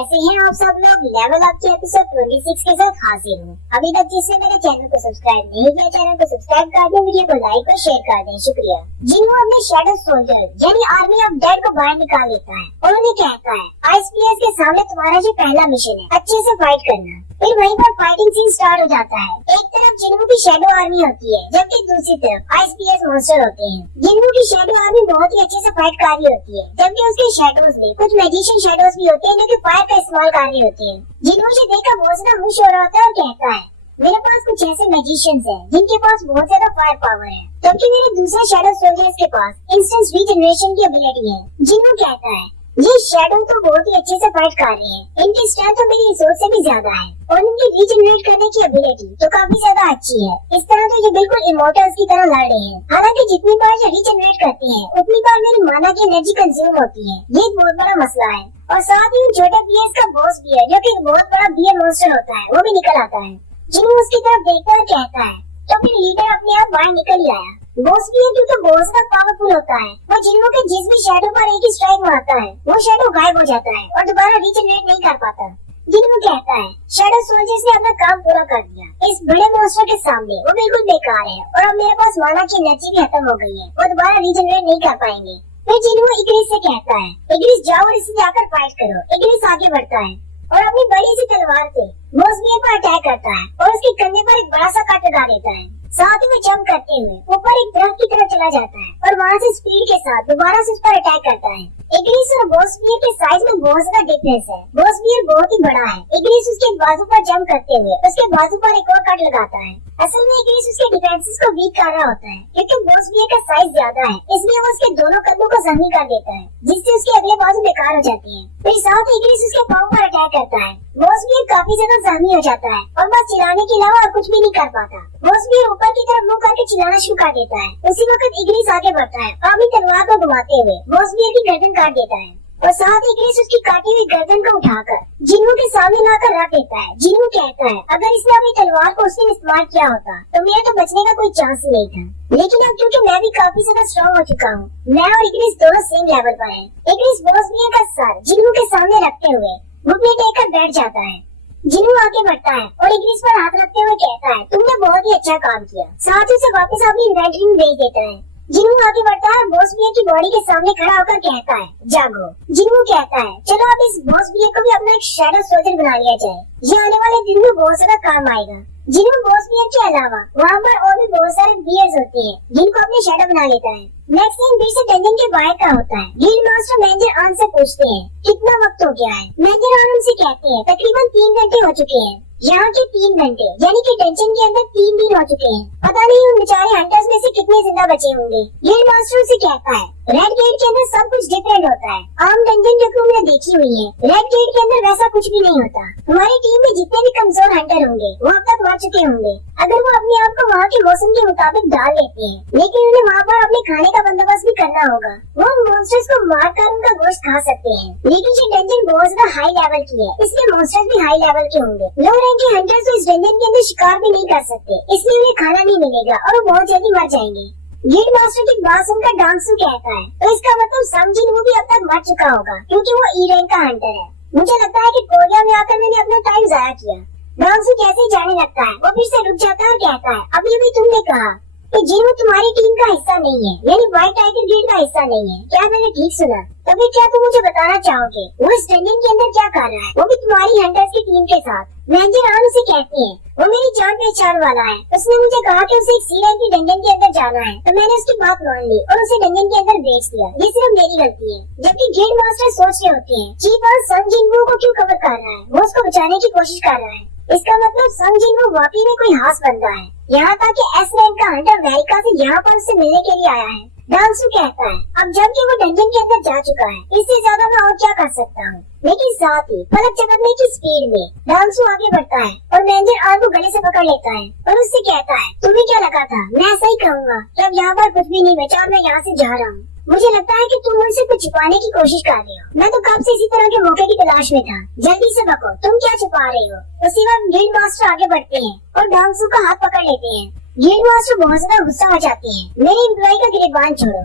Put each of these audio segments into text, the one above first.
कैसे हैं आप सब लोग। लेवल अप के एपिसोड 26 के साथ हाजिर हूँ। अभी तक जिसने मेरे चैनल को सब्सक्राइब नहीं किया, चैनल को सब्सक्राइब कर दें, वीडियो को लाइक और शेयर कर दें, शुक्रिया। जिन्हों अपने शैडो सोल्जर यानी आर्मी ऑफ डेड को बाहर निकाल लेता है और उन्हें कहता है आईएसपीएस के सामने तुम्हारा जो पहला मिशन है अच्छे से फाइट करना। फिर वहीं पर फाइटिंग सीन स्टार्ट हो जाता है। एक तरफ जिन्हों की शैडो आर्मी होती है, जबकि दूसरी तरफ आईएसपीएस मॉन्स्टर होते हैं। जिन्हों की शैडो आर्मी बहुत ही अच्छे से फाइट कर रही होती है, जबकि उसके शैडोज में कुछ मैजिशियन शैडोज भी होते हैं जो कि फायर का इस्तेमाल कर रहे होते हैं। जिन्हों से देखकर बहुत ज्यादा खुश हो रहा होता है और कहता है मेरे पास कुछ ऐसे मैजिशियंस हैं जिनके पास बहुत ज्यादा फायर पावर है, जबकि मेरे दूसरे शैडो सोल्जर्स के पास इंस्टेंट रीजनरेशन की एबिलिटी है। जिन्हों कहता है ये शैडो तो बहुत ही अच्छे से फाइट कर रहे हैं, इनकी स्ट्रेंथ तो मेरी रिसोर्स से भी ज्यादा है और इनकी रीजनरेट करने की एबिलिटी तो काफी ज्यादा अच्छी है। इस तरह तो ये बिल्कुल इमोर्टल्स की तरह लड़ रहे हैं। हालांकि जितनी बार ये रीजनरेट करते हैं उतनी बार मेरी माना की एनर्जी कंज्यूम होती है, ये एक बहुत बड़ा मसला है। और साथ ही छोटे बीएस का बॉस भी है जो की बहुत बड़ा बियर मॉन्स्टर होता है, वो भी निकल आता है। जिन्हों उसकी तरफ देखकर कहता है तो फिर लीडर अपने आप बाहर निकल ही आया। बॉस भी है क्योंकि बॉस का पावरफुल होता है। वो जिन्हों के जिस भी शैडो पर एक ही स्ट्राइक मारता है वो शैडो गायब हो जाता है और दोबारा रीजनरेट नहीं कर पाता। जिन्हों कहता है शैडो सोल्जर्स ने अपना काम पूरा कर दिया, इस बड़े मॉन्स्टर के सामने वो बिल्कुल बेकार है और अब मेरे पास माना की एनर्जी भी खत्म हो गई है, वो दोबारा रीजनरेट नहीं कर पाएंगे। फिर जिन्हों इग्रिस से कहता है इग्रिस जाओ और इससे जाकर फाइट करो। इग्रिस आगे बढ़ता है और अपनी बड़ी सी तलवार से बॉसबियर पर अटैक करता है और उसके कंधे पर एक बड़ा सा कट लगा देता है। साथ ही में जंप करते हुए ऊपर एक दरख्त की तरफ चला जाता है और वहाँ से स्पीड के साथ दोबारा से उस पर अटैक करता है। इग्रिस और बॉसबियर के साइज में बहुत ज्यादा डिफरेंस है। बॉसबियर बहुत ही बड़ा है। इग्रिस उसके बाजू पर जंप करते हुए उसके बाजू पर एक और कट लगाता है। असल में इग्रिस उसके डिफेंसेस को वीक कर रहा होता है क्योंकि बॉसबियर का साइज ज्यादा है, इसलिए वो उसके दोनों कदमों को जख्मी कर देता है जिससे उसके अगले बाजू बेकार हो जाती है। फिर साथ ही इग्रिस उसके पाँव पर अटैक करता है। बॉसबियर काफी ज्यादा जख्मी हो जाता है और बस चिल्लाने के अलावा और कुछ भी नहीं कर पाता। बॉसबियर ऊपर की तरफ मुंह करके चिल्लाना शुरू कर देता है। उसी वक्त इग्रिस आगे बढ़ता है और अपनी तलवार को घुमाते हुए बॉसबियर की गर्दन काट देता है और साथ ही इग्रिस उसकी काटी हुई गर्दन को उठाकर जिन्हों के सामने लाकर रख देता है। जिन्हों कहता है अगर इसने अपनी तलवार को उसने इस्तेमाल किया होता तो मेरे तो बचने का कोई चांस ही नहीं था, लेकिन अब क्योंकि मैं भी काफी ज्यादा स्ट्रॉन्ग हो चुका हूँ, मैं और इग्रिस दोनों सेम लेवल पर हैं। इग्रिस बॉसबियर का सर जिन्हों के सामने रखते हुए घुटने टेककर बैठ जाता है। जिन्हों आगे बढ़ता है और इग्रिस पर हाथ रखते हुए कहता है तुमने बहुत ही अच्छा काम किया। साथ ही उसे वापस अपनी इन्वेंटरी में भेज देता है। जिन्हों आगे बढ़ता है बॉसबियर की बॉडी के सामने खड़ा होकर कहता है जागो। जिन्हों कहता है चलो अब इस बॉसबियर को भी अपना एक शैडो सोल्जर बना लिया जाए, ये आने वाले दिन में बहुत ज्यादा काम आएगा। जिन्हों बॉसबियर के अलावा वहाँ पर और भी बहुत सारे बियर्स होते हैं जिनको अपने शैडो बना लेता है। नेक्स्ट सीन फिर से डंजन के बाहर का होता है। गिल्ड मास्टर मेजर आन से पूछते हैं कितना वक्त हो गया है। मेजर आन उनसे कहते हैं तकरीबन 3 घंटे हो चुके हैं। यहाँ के 3 घंटे यानी कि डंजन के अंदर 3 दिन हो चुके हैं। पता नहीं उन बेचारे हंटर्स में से कितने जिंदा बचे होंगे। गिल्ड मास्टर उसे कहता है रेड गेट के अंदर सब कुछ डिफरेंट होता है। आम डंजन जो कि हमने देखी हुई है, रेड गेट के अंदर वैसा कुछ भी नहीं होता। हमारी टीम में जितने भी कमजोर हंटर होंगे वो अब तक मर चुके होंगे अगर वो अपने आप को वहाँ के मौसम के मुताबिक डाल लेते हैं, लेकिन उन्हें वहाँ पर अपने खाने का बंदोबस्त भी करना होगा। वो मॉन्स्टर्स को मारकर उनका गोश्त खा सकते हैं, लेकिन ये डंजन बहुत ज्यादा हाई लेवल की है, इसलिए मॉन्स्टर्स भी हाई लेवल के होंगे। लो रैंक के हंटर्स इस डंजन के अंदर शिकार भी नहीं कर सकते, इसलिए उन्हें खाना नहीं मिलेगा और वो बहुत जल्दी मर जाएंगे। गिल्ड मास्टर की बात सुनकर डांसू कहता है तो इसका मतलब समझिन वो भी अब तक मर चुका होगा क्योंकि वो ई रैंक का हंटर है। मुझे लगता है कि कोरिया में आकर मैंने अपना टाइम जाया किया। डांसू कैसे ही जाने लगता है, वो फिर से रुक जाता है और कहता है अभी अभी तुमने कहा कि जिन्हों तुम्हारी टीम का हिस्सा नहीं है, यानी व्हाइट टाइगर गिल्ड का हिस्सा नहीं है, क्या मैंने ठीक सुना? तो फिर क्या तुम मुझे बताना चाहोगे वो इस डंजन के अंदर क्या कर रहा है, वो भी तुम्हारी हंटर्स की टीम के साथ? मेजर आन उसे कहती है वो मेरी जान पहचान वाला है, उसने मुझे कहा कि उसे एक सी रैंक की डंजन के अंदर जाना है, तो मैंने उसकी बात मान ली और उसे डंजन के अंदर भेज दिया। ये सिर्फ मेरी गलती है। जबकि गिल्ड मास्टर सोच रहे होते हैं चीफ और सन जिनवू को क्यों कवर कर रहा है, वो उसको बचाने की कोशिश कर रहा है। इसका मतलब सन जिनवू वाकई में कोई खास बंदा है। यहाँ तक कि एस रैंक का हंटर वेरिका से यहाँ पर उससे मिलने के लिए आया है। डांसू कहता है अब जबकि वो डंजन के अंदर जा चुका है, इससे ज्यादा मैं और क्या कर सकता हूँ। लेकिन साथ ही पलक झपकने की स्पीड में डांसू आगे बढ़ता है और मेजर आन को गले से पकड़ लेता है और उससे कहता है तुम्हें क्या लगा था मैं ऐसा ही कहूँगा कि अब यहाँ पर कुछ भी नहीं बचा और मैं यहाँ से जा रहा हूँ। मुझे लगता है कि तुम मुझसे कुछ छुपाने की कोशिश कर रहे हो। मैं तो कब से इसी तरह के मौके की तलाश में था। जल्दी से बको, तुम क्या छुपा रहे हो? उसी वक्त गिल्ड मास्टर आगे बढ़ते हैं और डांसू का हाथ पकड़ लेते हैं। गिल्ड मास्टर बहुत ज्यादा गुस्सा हो जाते हैं। मेरे एम्प्लॉय का गिरबान छोड़ो।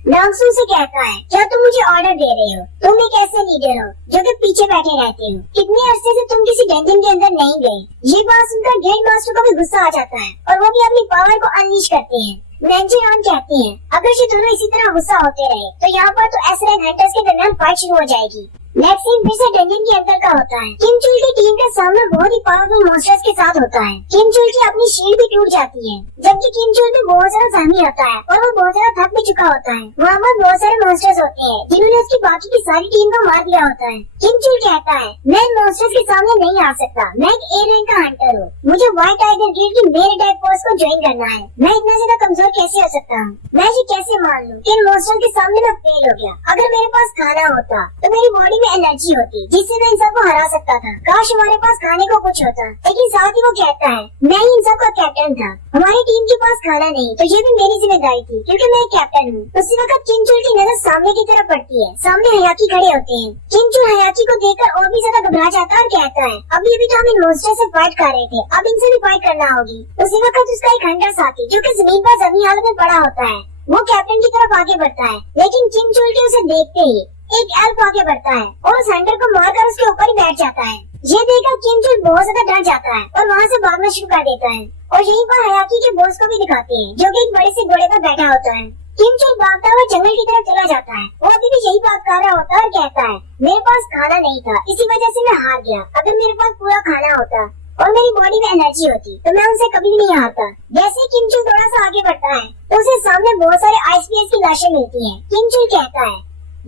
डांगसू से कहता है, क्या तुम मुझे ऑर्डर दे रहे हो? तुम एक ऐसे लीडर हो जो कि पीछे बैठे रहते हो। कितने अरसे से तुम किसी डंजन के अंदर नहीं गए। ये बात सुनकर ग्रैंड मास्टर को भी गुस्सा आ जाता है और वो भी अपनी पावर को अनलीश करते हैं। मैंजेरॉन कहती हैं, अगर ये दोनों इसी तरह गुस्सा होते रहे तो यहाँ पर तो एसरेन हंटर्स के दरमियान फाइट शुरू हो जाएगी। नेक्स्ट सीन फिर से डंजन के अंदर का होता है। किम चुल की टीम का सामना बहुत ही पावरफुल मॉन्स्टर्स के साथ होता है। किम चुल की अपनी शील्ड भी टूट जाती है, जबकि किम चुल में बहुत ज्यादा जख्मी होता है और वो बहुत ज्यादा थक भी चुका होता है। वहाँ पर बहुत सारे मॉन्स्टर्स होते हैं जिन्होंने उसकी बाकी की सारी टीम को मार दिया होता है। किम चुल कहता है, मैं इन मॉन्स्टर्स के सामने नहीं आ सकता। मैं एक ए रैंक का हंटर हूँ। मुझे व्हाइट टाइगर गिल्ड की मेरे अटैक फोर्स को ज्वाइन करना है। मैं इतना ज्यादा कमजोर कैसे हो सकता हूँ? मैं ये कैसे मान लूँ कि इन मॉन्स्टर्स के सामने मैं फेल हो गया? अगर मेरे पास खाना होता तो मेरी बॉडी में एनर्जी होती जिससे मैं इन सबको हरा सकता था। काश हमारे पास खाने को कुछ होता। लेकिन साथ ही वो कहता है, मैं ही इन सबका कैप्टन था। हमारी टीम के पास खाना नहीं तो ये भी मेरी जिम्मेदारी थी क्योंकि मैं एक कैप्टन हूँ। उसी वक्त किम चुल की नजर सामने की तरफ पड़ती है। सामने हयाकी खड़े होते हैं। किम चुल हयाकी को देखकर और भी ज्यादा घबरा जाता है और कहता है, अभी अभी तो हम इन मॉन्स्टर से फाइट कर रहे थे, अब इनसे भी फाइट करना होगी। उसी वक्त उसका एक हंटर साथी जो कि जमीन पर जमी हालत में पड़ा होता है, वो कैप्टन की तरफ आगे बढ़ता है। लेकिन किम चुल के उसे देखते ही एक एल्फ आगे बढ़ता है और उस हंटर को मारकर उसके ऊपर ही बैठ जाता है। ये देखकर किम चुल बहुत ज्यादा डर जाता है और वहाँ से भागना शुरू कर देता है। और यहीं पर हयाकी के बॉस को भी दिखाते हैं जो कि एक बड़े से घोड़े पर बैठा होता है। किम चुल भागता हुआ जंगल की तरफ चला जाता है। वो अभी भी यही बात कर रहा होता है और कहता है, मेरे पास खाना नहीं था, इसी वजह से मैं हार गया। अगर मेरे पास पूरा खाना होता और मेरी बॉडी में एनर्जी होती तो मैं उनसे कभी भी नहीं हारता। जैसे किम चुल थोड़ा सा आगे बढ़ता है तो उसे सामने बहुत सारे आईसीपीएस की लाशें मिलती हैं। किम चुल कहता है,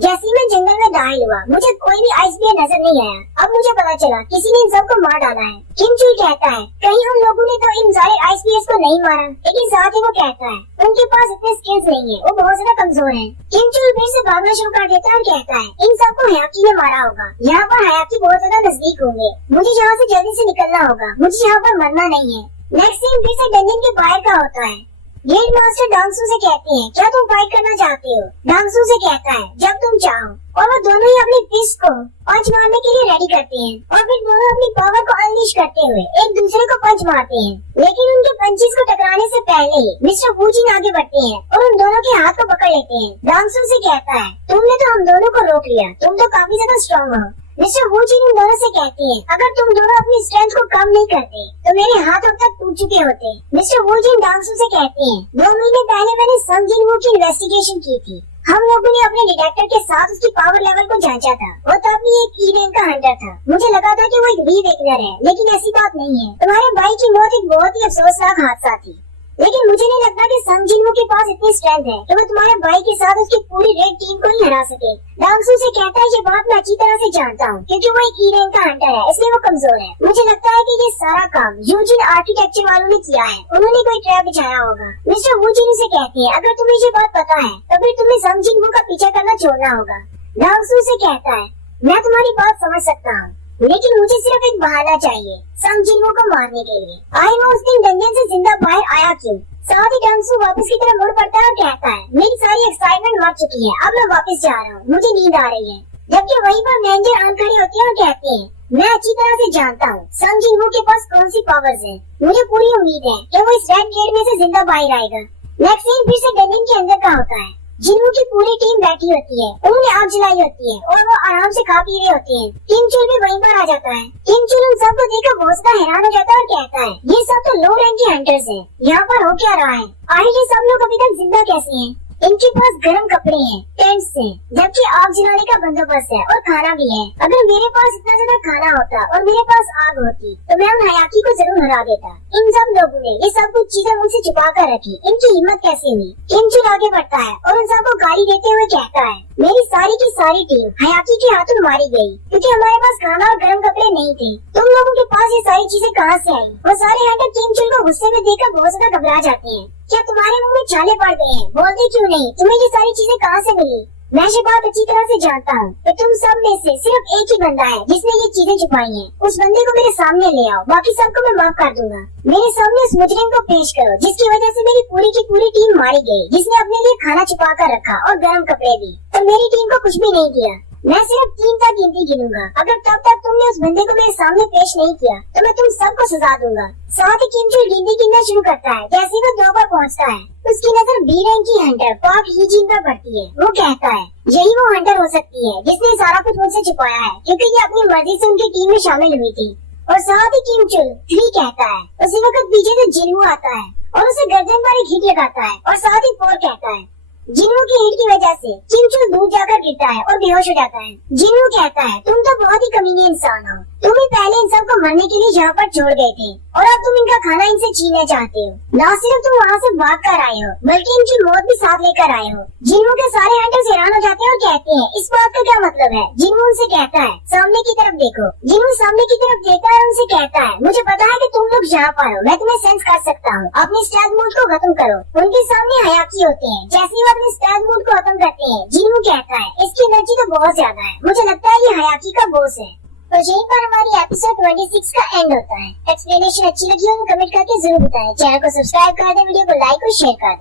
जैसे ही मैं जंगल में दाखिल हुआ मुझे कोई भी आईसीपीएस नजर नहीं आया। अब मुझे पता चला किसी ने इन सबको मार डाला है। किम चुल कहता है, कहीं हम लोगों ने तो इन सारे आईसीपीएस को नहीं मारा। लेकिन साथ ही वो कहता है, उनके पास इतने स्किल्स नहीं है, वो बहुत ज्यादा कमजोर हैं। किम चुल फिर से भागना शुरू कर देता है और कहता है, इन सबको हयाकी ने मारा होगा। यहाँ पर हयाकी बहुत ज्यादा नजदीक होंगे, मुझे यहाँ से जल्दी से निकलना होगा, मुझे यहाँ पर मरना नहीं है। नेक्स्ट सीन फिर से डंजन के बाहर का होता है। ग्रैंड मास्टर डांगसू से कहते हैं, क्या तुम फाइट करना चाहते हो? डांगसू से कहता है, जब तुम चाहो। और वो दोनों ही अपनी फिस्ट को पंच मारने के लिए रेडी करते हैं और फिर दोनों अपनी पावर को अनलीश करते हुए एक दूसरे को पंच मारते हैं। लेकिन उनके पंचेस को टकराने से पहले ही मिस्टर वूजिन आगे बढ़ते हैं और उन दोनों के हाथ को पकड़ लेते हैं। डांगसू से कहता है, तुमने तो हम दोनों को रोक लिया, तुम तो काफी ज्यादा स्ट्रॉन्ग हो। मिस्टर वूजिन उन दोनों से कहती है, अगर तुम दोनों अपनी स्ट्रेंथ को कम नहीं करते तो मेरे हाथ अब तक टूट चुके होते। मिस्टर वूजिन डांगसू से कहते हैं, 2 महीने पहले मैंने संग जिन वू की इन्वेस्टिगेशन की थी। हम लोगों ने अपने डिटेक्टर के साथ उसकी पावर लेवल को जांचा था। वो तो अपनी एक ई रैंक का हंटर था। मुझे लगा था कि वो एक री-वेकनर है, लेकिन ऐसी बात नहीं है। तुम्हारे भाई की मौत एक बहुत ही अफसोसनाक हादसा थी, लेकिन मुझे नहीं लगता कि संग जिन वू के पास इतनी स्ट्रेंथ है कि वो तुम्हारे भाई के साथ उसकी पूरी रेड टीम को ही हरा सके। डांगसू से कहता है, ये बात मैं अच्छी तरह से जानता हूँ क्योंकि वो एक ई रैंक का हंटर है, इसलिए वो कमजोर है। मुझे लगता है कि ये सारा काम यूजिन आर्किटेक्चर वालों ने किया है, उन्होंने कोई ट्रैप बिछाया होगा। मिस्टर वूजिन से कहती है, अगर तुम्हें ये बात पता है तो फिर तुम्हें संग जिन वू का पीछा करना छोड़ना होगा। डांगसू से कहता है, मैं तुम्हारी बात समझ सकता हूँ, लेकिन मुझे सिर्फ एक बहाना चाहिए संग जिन वू को मारने के लिए। आई वो उस दिन डंजन से जिंदा बाहर आया क्यों? साथ ही डांगसू वापस की तरफ मुड़ पड़ता है और कहता है, मेरी सारी एक्साइटमेंट मर चुकी है, अब मैं वापस जा रहा हूँ, मुझे नींद आ रही है। जबकि वहीं पर मैनेजर आन खड़ी होती है और कहती है, मैं अच्छी तरह से जानता हूँ संग जिन वू के पास कौन सी पावर्स हैं। मुझे पूरी उम्मीद है कि वो इस रेड गेट में से जिंदा बाहर आएगा। नेक्स्ट सीन फिर से डंजन के अंदर का होता है। जिन वू की पूरी टीम बैठी होती है, उन्होंने आग जलाई होती है और वो आराम से खा पी रहे होते हैं। किम चुल भी वहीं पर आ जाता है। किम चुल उन सबको देखकर बहुत ज्यादा हैरान हो जाता है और कहता है, ये सब तो लो रैंक के हंटर्स हैं, यहाँ पर हो क्या रहा है? आखिर ये सब लोग अभी तक जिंदा कैसे हैं? इनके पास गर्म कपड़े हैं, टेंट्स हैं, जबकि आग जलाने का बंदोबस्त है और खाना भी है। अगर मेरे पास इतना ज्यादा खाना होता और मेरे पास आग होती तो मैं उन हयाकी को जरूर हरा देता। इन सब लोगों ने ये सब कुछ चीजें मुझसे छुपा कर रखी, इनकी हिम्मत कैसे हुई? किम चुल आगे बढ़ता है और उन सबको गाली देते हुए कहता है, मेरी सारी की सारी टीम हयाकी के हाथों मारी गई क्योंकि हमारे पास खाना और गर्म कपड़े नहीं थे। तुम लोगों के पास ये सारी चीजें कहाँ से आई? वो सारे हंटर किम चुल को गुस्से में देखकर बहुत ज्यादा घबरा जाते हैं। क्या तुम्हारे मुंह में छाले पड़ गए हैं? बोलते क्यों नहीं? तुम्हें ये सारी चीजें कहाँ से मिली? मैं ये बात अच्छी तरह से जानता हूँ कि तुम सब में से सिर्फ एक ही बंदा है जिसने ये चीजें छुपाई हैं। उस बंदे को मेरे सामने ले आओ, बाकी सबको मैं माफ कर दूंगा। मेरे सामने उस मुजरिम को पेश करो जिसकी वजह से मेरी पूरी की पूरी टीम मारी गई, जिसने अपने लिए खाना छुपा कर रखा और गर्म कपड़े भी, और मेरी टीम को कुछ भी नहीं दिया। मैं सिर्फ 3 तक गिनती गिनूंगा। अगर तब तक तुमने उस बंदे को मेरे सामने पेश नहीं किया तो मैं तुम सबको सजा दूंगा। साथ ही किम चुल गिनती गिनना शुरू करता है। जैसे ही वो 2 पर पहुंचता है, उसकी नजर बी रैंक की हंटर पार्क हीजिन पर पड़ती है। वो कहता है यही वो हंटर हो सकती है जिसने सारा कुछ मुझसे छुपाया है, क्योंकि ये अपनी मर्जी से उनकी टीम में शामिल हुई थी। और साथ ही किम चुल 3 कहता है। उसी वक्त पीछे से जिनवू आता है और उसे गर्दन पर एक हिट लगाता है। और साथ ही 4 कहता है। जिनवू की हिट की वजह से किम चुल दूर जाकर गिरता है और बेहोश हो जाता है। जिनवू कहता है तुम तो बहुत ही कमीने इंसान हो। तुम ही पहले इन सबको मरने के लिए यहाँ पर छोड़ गए थे और अब तुम इनका खाना इनसे छीनना चाहते हो। ना सिर्फ तुम वहाँ से भाग कर आए हो बल्कि इनकी मौत भी साथ लेकर आए हो। जिनवू के सारे हंटर्स हैरान हो जाते हैं और कहते हैं इस बात का क्या मतलब है। जिनवू उनसे कहता है सामने की तरफ देखो। जिनवू सामने की तरफ देखता है और उनसे कहता है मुझे पता है कि तुम लोग यहाँ पर हो, मैं तुम्हें सेंस कर सकता हूँ। अपने स्टेल्थ मोड को खत्म करो। उनके सामने हयाकी होते हैं। जैसे ही वो अपने स्टेल्थ मोड को खत्म करते हैं, जिनवू कहता है इसकी एनर्जी तो बहुत ज्यादा है, मुझे लगता है ये हयाकी का बॉस है। तो यहीं पर हमारी एपिसोड 26 का एंड होता है। एक्सप्लेनेशन अच्छी लगी हो तो कमेंट करके जरूर बताएं। चैनल को सब्सक्राइब कर दें, वीडियो को लाइक और शेयर कर दें।